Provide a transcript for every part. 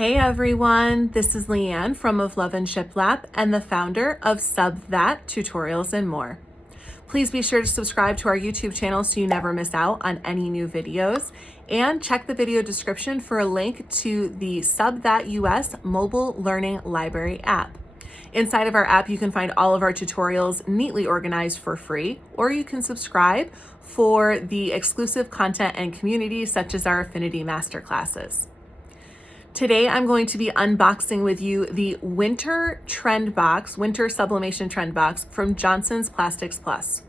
Hey everyone, this is Leanne from Of Love and Shiplap and the founder of Sub That Tutorials and More. Please be sure to subscribe to our YouTube channel so you never miss out on any new videos, and check the video description for a link to the Sub That US mobile learning library app. Inside of our app, you can find all of our tutorials neatly organized for free, or you can subscribe for the exclusive content and community such as our Affinity Masterclasses. Today, I'm going to be unboxing with you the Winter Trend Box, Winter Sublimation Trend Box from Johnson's Plastics Plus.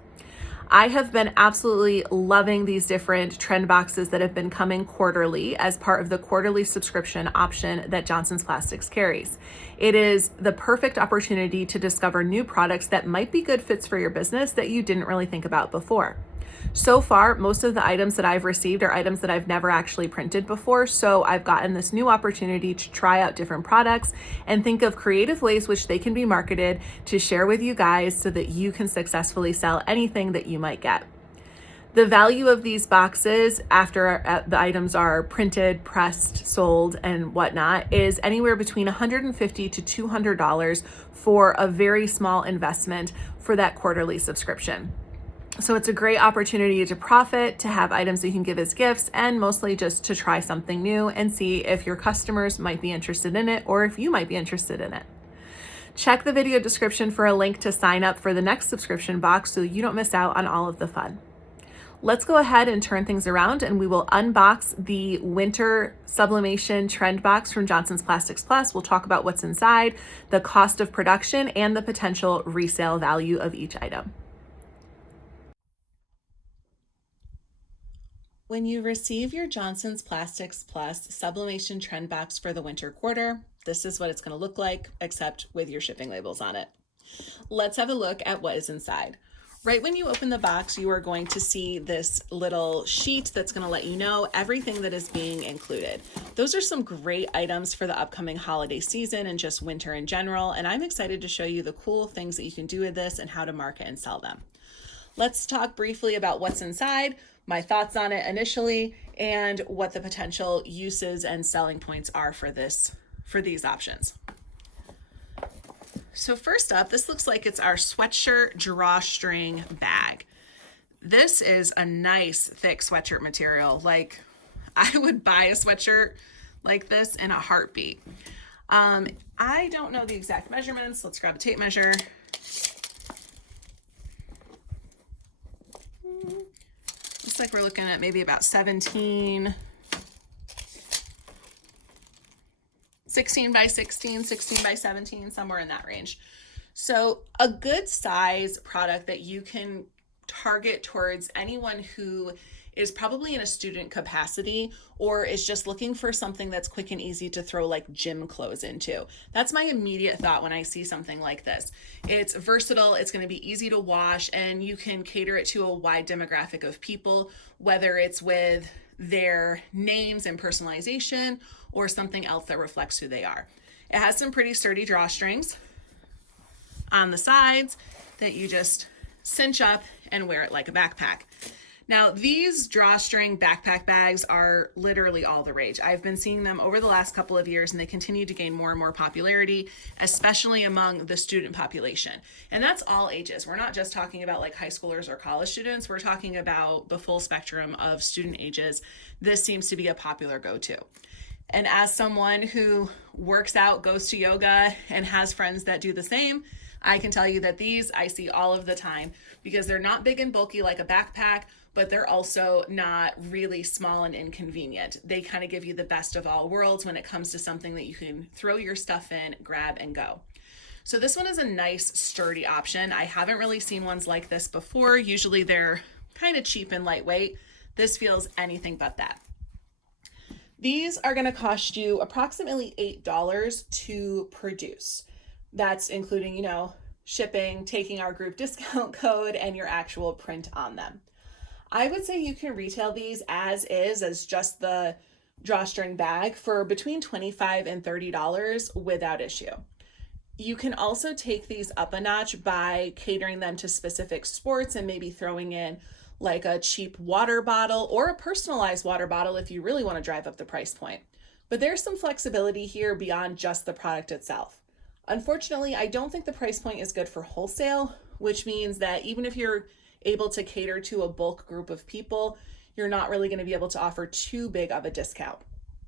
I have been absolutely loving these different trend boxes that have been coming quarterly as part of the quarterly subscription option that Johnson's Plastics carries. It is the perfect opportunity to discover new products that might be good fits for your business that you didn't really think about before. So far, most of the items that I've received are items that I've never actually printed before, so I've gotten this new opportunity to try out different products and think of creative ways which they can be marketed to share with you guys so that you can successfully sell anything that you might get. The value of these boxes after the items are printed, pressed, sold, and whatnot is anywhere between $150 to $200 for a very small investment for that quarterly subscription. So it's a great opportunity to profit, to have items that you can give as gifts, and mostly just to try something new and see if your customers might be interested in it or if you might be interested in it. Check the video description for a link to sign up for the next subscription box so you don't miss out on all of the fun. Let's go ahead and turn things around and we will unbox the Winter Sublimation Trend Box from Johnson's Plastics Plus. We'll talk about what's inside, the cost of production, and the potential resale value of each item. When you receive your Johnson's Plastics Plus Sublimation Trend Box for the winter quarter, this is what it's going to look like, except with your shipping labels on it. Let's have a look at what is inside. Right when you open the box, you are going to see this little sheet that's going to let you know everything that is being included. Those are some great items for the upcoming holiday season and just winter in general, and I'm excited to show you the cool things that you can do with this and how to market and sell them. Let's talk briefly about what's inside, my thoughts on it initially, and what the potential uses and selling points are for these options. So first up, this looks like it's our sweatshirt drawstring bag. This is a nice thick sweatshirt material. Like, I would buy a sweatshirt like this in a heartbeat. I don't know the exact measurements. Let's grab a tape measure. Looks like we're looking at maybe about 16 by 16, 16 by 17, somewhere in that range. So a good size product that you can target towards anyone who is probably in a student capacity or is just looking for something that's quick and easy to throw like gym clothes into. That's my immediate thought when I see something like this. It's versatile, it's going to be easy to wash, and you can cater it to a wide demographic of people, whether it's with their names and personalization or something else that reflects who they are. It has some pretty sturdy drawstrings on the sides that you just cinch up and wear it like a backpack. Now, these drawstring backpack bags are literally all the rage. I've been seeing them over the last couple of years, and they continue to gain more and more popularity, especially among the student population. And that's all ages. We're not just talking about like high schoolers or college students. We're talking about the full spectrum of student ages. This seems to be a popular go-to. And as someone who works out, goes to yoga, and has friends that do the same, I can tell you that these I see all of the time because they're not big and bulky like a backpack, but they're also not really small and inconvenient. They kind of give you the best of all worlds when it comes to something that you can throw your stuff in, grab, and go. So this one is a nice, sturdy option. I haven't really seen ones like this before. Usually they're kind of cheap and lightweight. This feels anything but that. These are going to cost you approximately $8 to produce. That's including, shipping, taking our group discount code, and your actual print on them. I would say you can retail these as is, as just the drawstring bag, for between $25 and $30 without issue. You can also take these up a notch by catering them to specific sports and maybe throwing in like a cheap water bottle or a personalized water bottle if you really want to drive up the price point. but there's some flexibility here beyond just the product itself. Unfortunately, I don't think the price point is good for wholesale, which means that even if you're able to cater to a bulk group of people, you're not really going to be able to offer too big of a discount.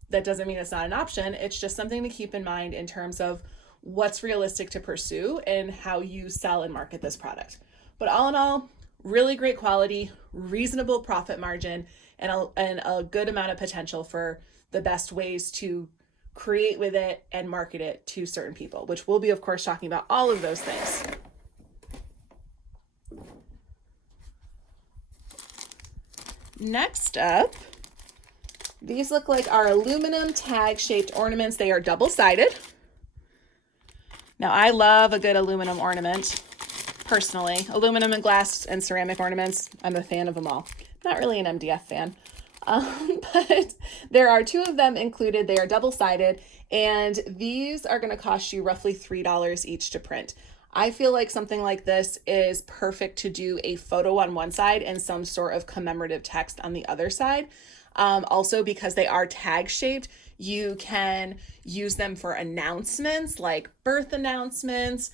That doesn't mean it's not an option. It's just something to keep in mind in terms of what's realistic to pursue and how you sell and market this product. But all in all, really great quality, reasonable profit margin, and a good amount of potential for the best ways to create with it and market it to certain people, which we'll be, of course, talking about all of those things. Next up, these look like our aluminum tag shaped ornaments. They are double-sided. Now, I love a good aluminum ornament, personally. Aluminum and glass and ceramic ornaments, I'm a fan of them all. Not really an MDF fan. But there are two of them included. They are double-sided, and these are going to cost you roughly $3 each to print. I feel like something like this is perfect to do a photo on one side and some sort of commemorative text on the other side. Also, because they are tag shaped, you can use them for announcements like birth announcements.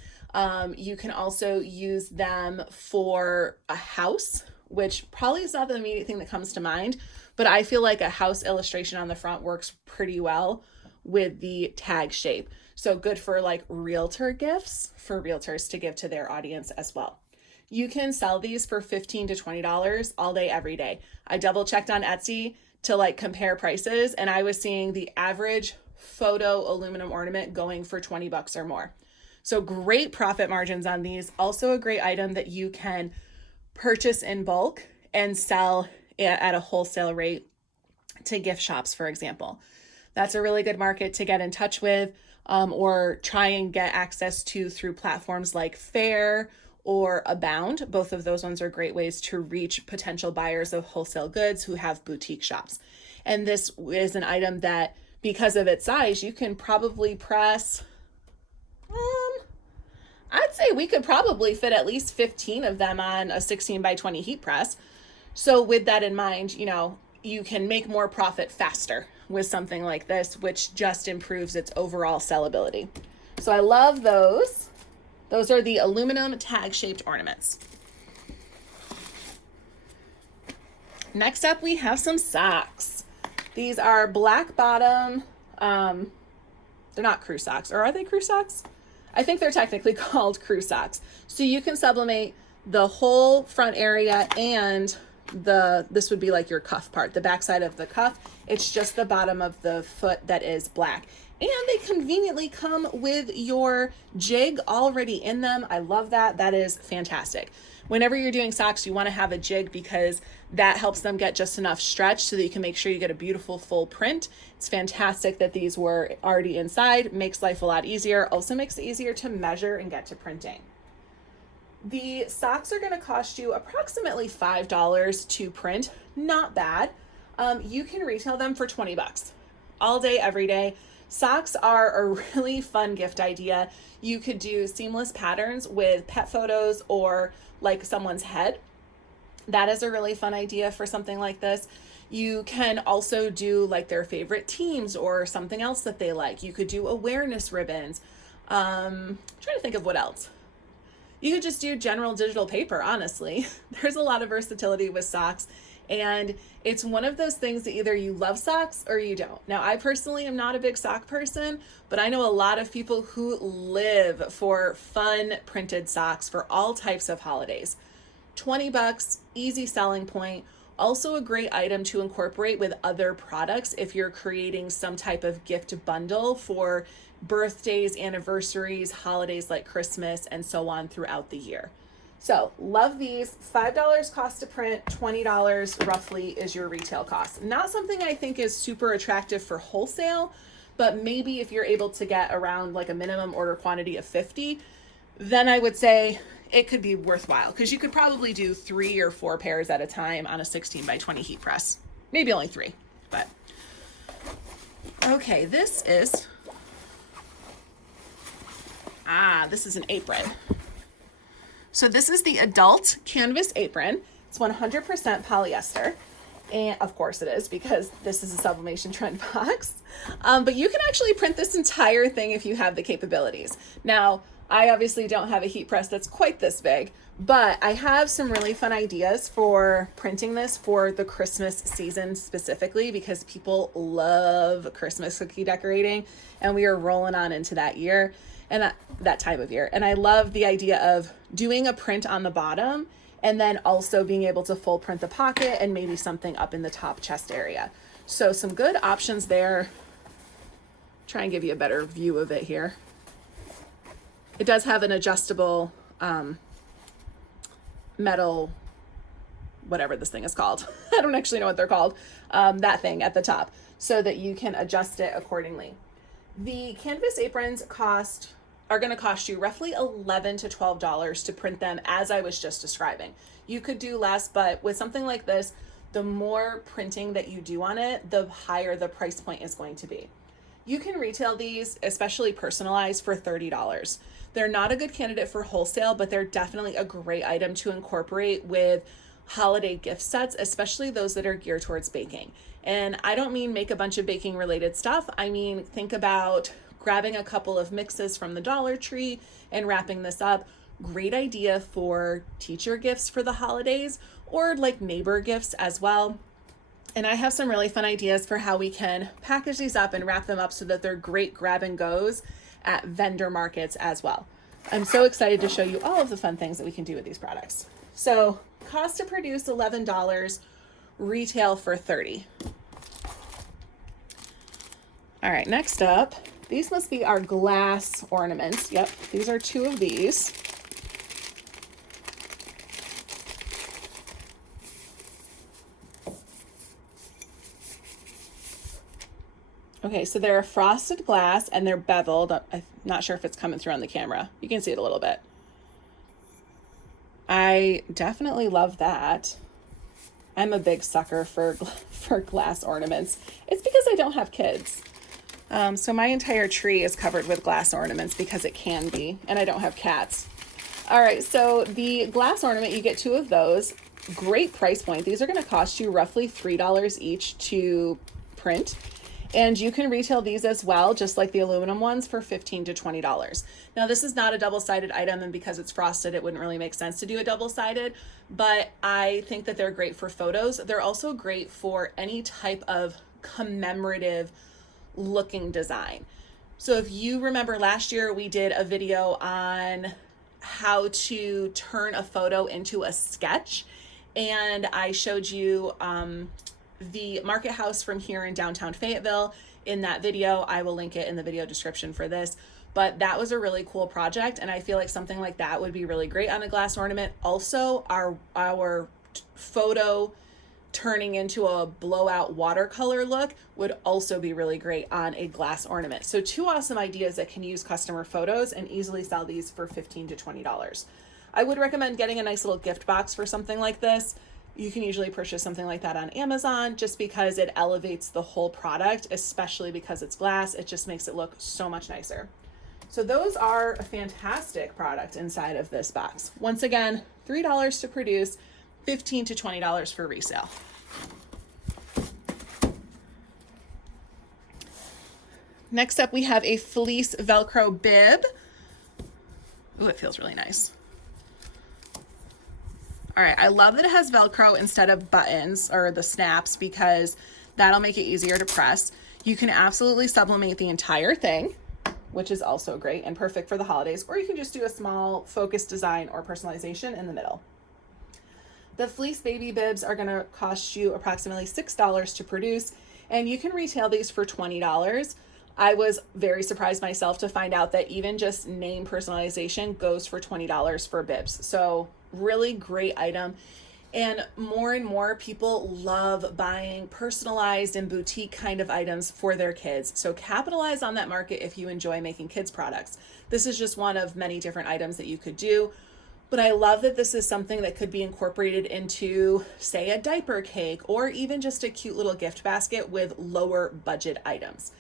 You can also use them for a house, which probably is not the immediate thing that comes to mind, but I feel like a house illustration on the front works pretty well with the tag shape. So good for like realtor gifts for realtors to give to their audience as well. You can sell these for $15 to $20 all day, every day. I double checked on Etsy to like compare prices, and I was seeing the average photo aluminum ornament going for 20 bucks or more. So great profit margins on these. Also a great item that you can purchase in bulk and sell at a wholesale rate to gift shops, for example. That's a really good market to get in touch with or try and get access to through platforms like Fair or Abound. Both of those ones are great ways to reach potential buyers of wholesale goods who have boutique shops. And this is an item that, because of its size, you can probably press, I'd say we could probably fit at least 15 of them on a 16 by 20 heat press. So with that in mind, you know, you can make more profit faster with something like this, which just improves its overall sellability. So I love those. Those are the aluminum tag shaped ornaments. Next up, we have some socks. These are black bottom. They're not Cru Socks, or are they Cru Socks? I think they're technically called Cru Socks. So you can sublimate the whole front area and this would be like your cuff part, the backside of the cuff. It's just the bottom of the foot that is black. And they conveniently come with your jig already in them. I love that. That is fantastic. Whenever you're doing socks, you want to have a jig because that helps them get just enough stretch so that you can make sure you get a beautiful full print. It's fantastic that these were already inside. Makes life a lot easier. Also makes it easier to measure and get to printing. The socks are going to cost you approximately $5 to print. Not bad. You can retail them for 20 bucks all day, every day. Socks are a really fun gift idea. You could do seamless patterns with pet photos or like someone's head. That is a really fun idea for something like this. You can also do like their favorite teams or something else that they like. You could do awareness ribbons. I'm trying to think of what else. You could just do general digital paper, honestly. There's a lot of versatility with socks, and it's one of those things that either you love socks or you don't. Now, I personally am not a big sock person, but I know a lot of people who live for fun printed socks for all types of holidays. 20 bucks, easy selling point. Also a great item to incorporate with other products if you're creating some type of gift bundle for birthdays, anniversaries, holidays like Christmas, and so on throughout the year. So love these. $5 cost to print, $20 roughly is your retail cost. Not something I think is super attractive for wholesale, but maybe if you're able to get around like a minimum order quantity of 50, then I would say it could be worthwhile because you could probably do 3 or 4 pairs at a time on a 16 by 20 heat press. Maybe only 3, but okay, this is an apron. So this is the adult canvas apron. It's 100% polyester. And of course it is, because this is a Sublimation trend box. But you can actually print this entire thing if you have the capabilities. Now, I obviously don't have a heat press that's quite this big, but I have some really fun ideas for printing this for the Christmas season specifically, because people love Christmas cookie decorating, and we are rolling on into that year and that time of year. And I love the idea of doing a print on the bottom and then also being able to full print the pocket and maybe something up in the top chest area. So some good options there. Try and give you a better view of it here. It does have an adjustable metal, whatever this thing is called. I don't actually know what they're called. That thing at the top, so that you can adjust it accordingly. The canvas aprons are going to cost you roughly $11 to $12 to print them, as I was just describing. You could do less, but with something like this, the more printing that you do on it, the higher the price point is going to be. You can retail these, especially personalized, for $30. They're not a good candidate for wholesale, but they're definitely a great item to incorporate with holiday gift sets, especially those that are geared towards baking. And I don't mean make a bunch of baking related stuff. I mean, think about grabbing a couple of mixes from the Dollar Tree and wrapping this up. Great idea for teacher gifts for the holidays, or like neighbor gifts as well. And I have some really fun ideas for how we can package these up and wrap them up so that they're great grab and goes at vendor markets as well. I'm so excited to show you all of the fun things that we can do with these products. So cost to produce $11, retail for $30. All right, next up, these must be our glass ornaments. Yep, these are 2 of these. Okay, so they're frosted glass and they're beveled. I'm not sure if it's coming through on the camera. You can see it a little bit. I definitely love that. I'm a big sucker for glass ornaments. It's because I don't have kids. So my entire tree is covered with glass ornaments because it can be, and I don't have cats. All right, so the glass ornament, you get 2 of those. Great price point. These are going to cost you roughly $3 each to print. And you can retail these as well, just like the aluminum ones, for $15 to $20. Now, this is not a double-sided item, and because it's frosted, it wouldn't really make sense to do a double-sided, but I think that they're great for photos. They're also great for any type of commemorative looking design. So if you remember last year, we did a video on how to turn a photo into a sketch, and I showed you the market house from here in downtown Fayetteville in that video. I will link it in the video description for this, but that was a really cool project, and I feel like something like that would be really great on a glass ornament. Also, our photo turning into a blowout watercolor look would also be really great on a glass ornament. So 2 awesome ideas that can use customer photos and easily sell these for $15 to $20. I would recommend getting a nice little gift box for something like this. You can usually purchase something like that on Amazon just because it elevates the whole product, especially because it's glass. It just makes it look so much nicer. So those are a fantastic product inside of this box. Once again, $3 to produce, $15 to $20 for resale. Next up, we have a fleece Velcro bib. Ooh, it feels really nice. All right, I love that it has Velcro instead of buttons or the snaps because that'll make it easier to press. You can absolutely sublimate the entire thing, which is also great and perfect for the holidays, or you can just do a small focus design or personalization in the middle. The Fleece Baby Bibs are gonna cost you approximately $6 to produce, and you can retail these for $20. I was very surprised myself to find out that even just name personalization goes for $20 for bibs. So really great item. And more people love buying personalized and boutique kind of items for their kids. So capitalize on that market if you enjoy making kids products. This is just one of many different items that you could do. But I love that this is something that could be incorporated into, say, a diaper cake or even just a cute little gift basket with lower budget items.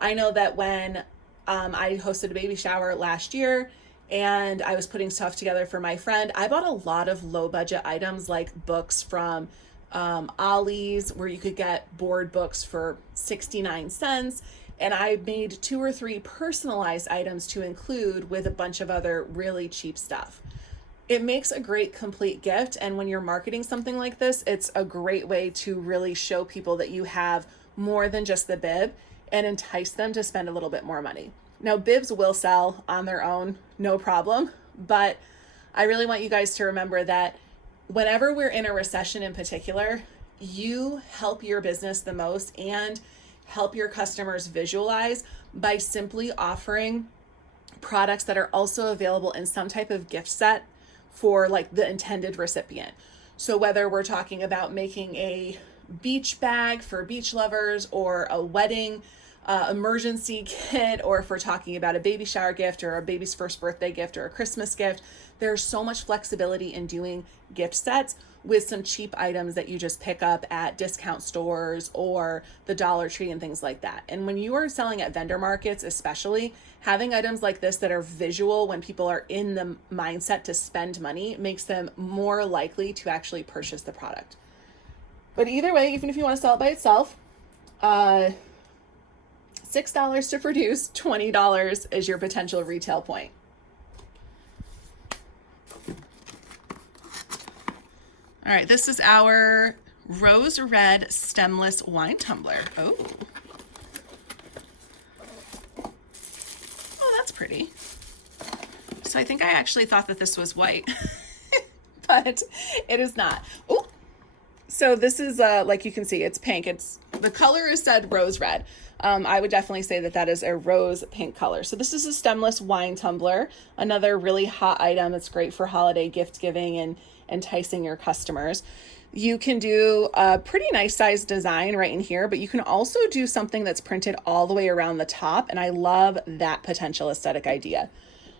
I know that when I hosted a baby shower last year and I was putting stuff together for my friend, I bought a lot of low budget items like books from Ollie's, where you could get board books for 69 cents. And I made 2 or 3 personalized items to include with a bunch of other really cheap stuff. It makes a great complete gift. And when you're marketing something like this, it's a great way to really show people that you have more than just the bib and entice them to spend a little bit more money. Now, bibs will sell on their own, no problem. But I really want you guys to remember that whenever we're in a recession in particular, you help your business the most and help your customers visualize by simply offering products that are also available in some type of gift set for like the intended recipient. So whether we're talking about making a beach bag for beach lovers or a wedding emergency kit, or if we're talking about a baby shower gift or a baby's first birthday gift or a Christmas gift, there's so much flexibility in doing gift sets with some cheap items that you just pick up at discount stores or the Dollar Tree and things like that. And when you are selling at vendor markets, especially, having items like this that are visual when people are in the mindset to spend money makes them more likely to actually purchase the product. But either way, even if you want to sell it by itself, $6 to produce, $20 is your potential retail point. All right, this is our rose red stemless wine tumbler. Oh, that's pretty. So I think I actually thought that this was white, but it is not. Oh, so this is like you can see, it's pink. The color is said rose red. I would definitely say that that is a rose pink color. So this is a stemless wine tumbler, another really hot item that's great for holiday gift giving and enticing your customers. You can do a pretty nice size design right in here, but you can also do something that's printed all the way around the top. And I love that potential aesthetic idea.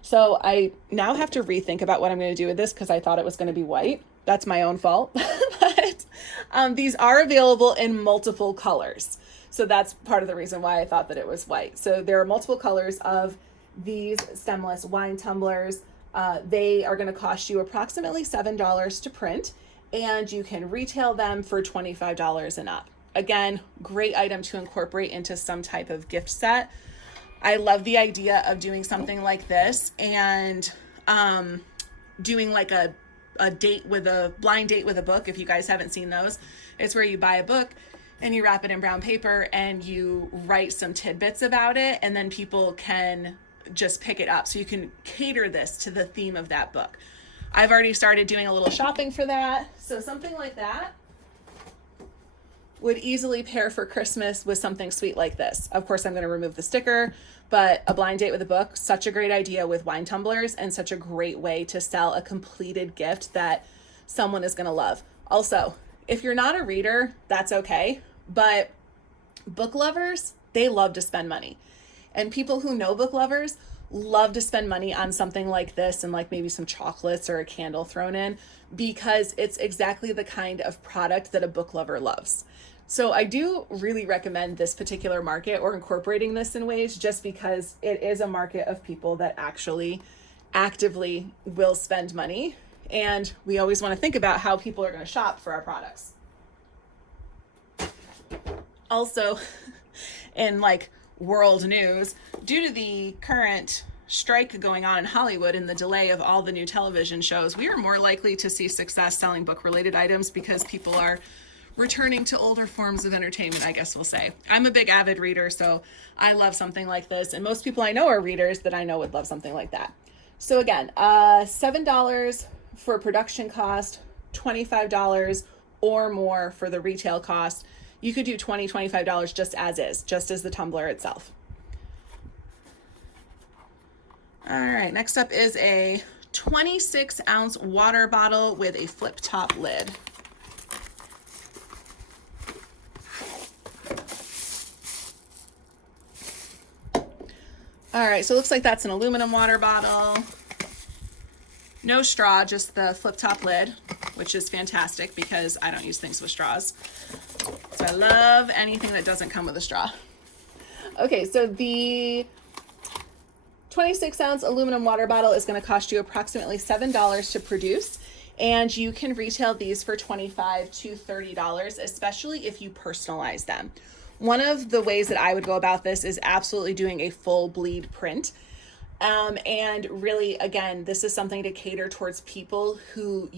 So I now have to rethink about what I'm going to do with this because I thought it was going to be white. That's my own fault. But these are available in multiple colors. So that's part of the reason why I thought that it was white. So there are multiple colors of these stemless wine tumblers. They are going to cost you approximately $7 to print, and you can retail them for $25 and up. Again, great item to incorporate into some type of gift set. I love the idea of doing something like this and doing like a blind date with a book. If you guys haven't seen those, it's where you buy a book and you wrap it in brown paper and you write some tidbits about it, and then people can just pick it up. So you can cater this to the theme of that book. I've already started doing a little shopping for that. So something like that would easily pair for Christmas with something sweet like this. Of course, I'm going to remove the sticker, but a blind date with a book, such a great idea with wine tumblers and such a great way to sell a completed gift that someone is going to love. Also, if you're not a reader, that's okay. But book lovers, they love to spend money. And people who know book lovers love to spend money on something like this and like maybe some chocolates or a candle thrown in, because it's exactly the kind of product that a book lover loves. So I do really recommend this particular market or incorporating this in ways, just because it is a market of people that actually actively will spend money. And we always want to think about how people are going to shop for our products. Also, in like world news, due to the current strike going on in Hollywood and the delay of all the new television shows, we are more likely to see success selling book-related items because people are returning to older forms of entertainment, I guess we'll say. I'm a big avid reader, so I love something like this, and most people I know are readers that I know would love something like that. So again, $7 for production cost, $25 or more for the retail cost. You could do $20, $25 just as is, just as the tumbler itself. All right, next up is a 26-ounce water bottle with a flip top lid. All right, so it looks like that's an aluminum water bottle. No straw, just the flip top lid, which is fantastic because I don't use things with straws. So I love anything that doesn't come with a straw. Okay, so the 26-ounce aluminum water bottle is going to cost you approximately $7 to produce, And you can retail these for $25 to $30, especially if you personalize them. One of the ways that I would go about this is absolutely doing a full bleed print. And really, again, this is something to cater towards people who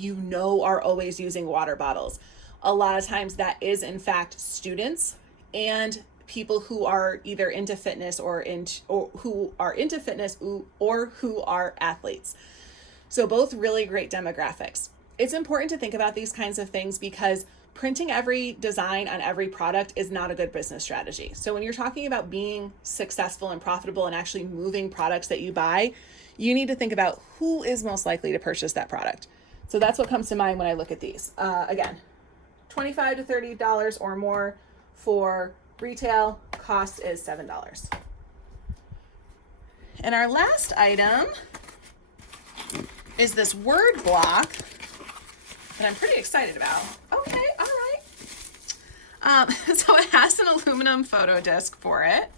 are always using water bottles. A lot of times that is, in fact, students and people who are either into fitness or who are athletes. So both really great demographics. It's important to think about these kinds of things because printing every design on every product is not a good business strategy. So when you're talking about being successful and profitable and actually moving products that you buy, you need to think about who is most likely to purchase that product. So that's what comes to mind when I look at these. Again, $25 to $30 or more for retail. Cost is $7. And our last item is this word block that I'm pretty excited about. Okay, all right. So it has an aluminum photo disc for it.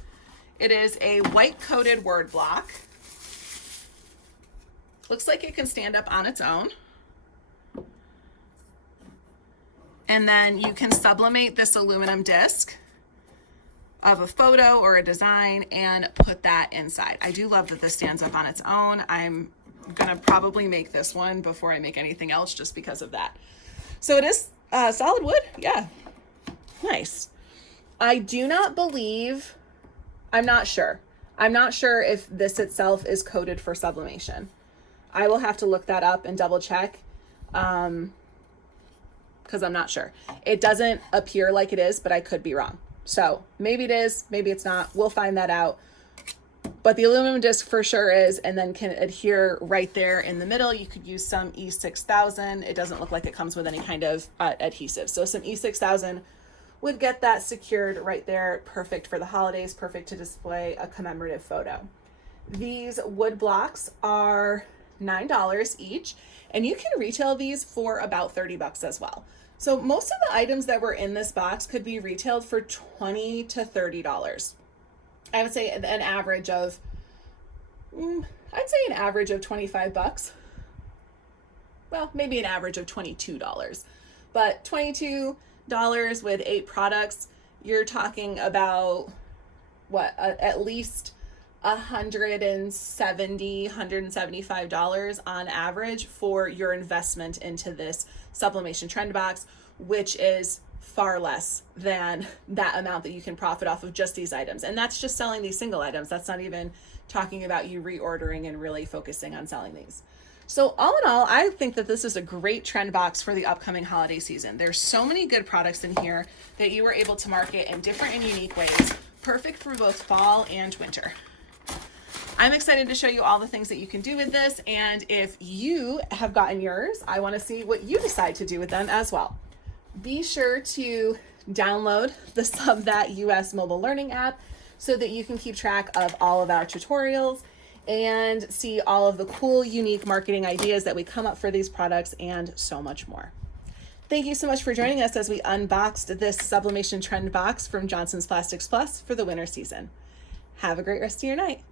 It is a white coated word block. Looks like it can stand up on its own. And then you can sublimate this aluminum disc of a photo or a design and put that inside. I do love that this stands up on its own. I'm gonna probably make this one before I make anything else just because of that. So it is solid wood. Yeah, nice. I do not believe, I'm not sure if this itself is coded for sublimation. I will have to look that up and double check because I'm not sure. It doesn't appear like it is, but I could be wrong. So maybe it is, maybe it's not. We'll find that out. But the aluminum disc for sure is, and then can adhere right there in the middle. You could use some E6000. It doesn't look like it comes with any kind of adhesive. So some E6000 would get that secured right there. Perfect for the holidays, perfect to display a commemorative photo. These wood blocks are $9 each, and you can retail these for about $30 as well. So most of the items that were in this box could be retailed for $20 to $30. I would say an average of, $25. Well, maybe an average of $22. But $22 with 8 products, you're talking about at least $175 on average for your investment into this Sublimation trend box, which is far less than that amount that you can profit off of just these items. And that's just selling these single items. That's not even talking about you reordering and really focusing on selling these. So all in all, I think that this is a great trend box for the upcoming holiday season. There's so many good products in here that you were able to market in different and unique ways, perfect for both fall and winter. I'm excited to show you all the things that you can do with this. And if you have gotten yours, I want to see what you decide to do with them as well. Be sure to download the Sub.us mobile learning app so that you can keep track of all of our tutorials and see all of the cool, unique marketing ideas that we come up for these products and so much more. Thank you so much for joining us as we unboxed this Sublimation trend box from Johnson's Plastics Plus for the winter season. Have a great rest of your night.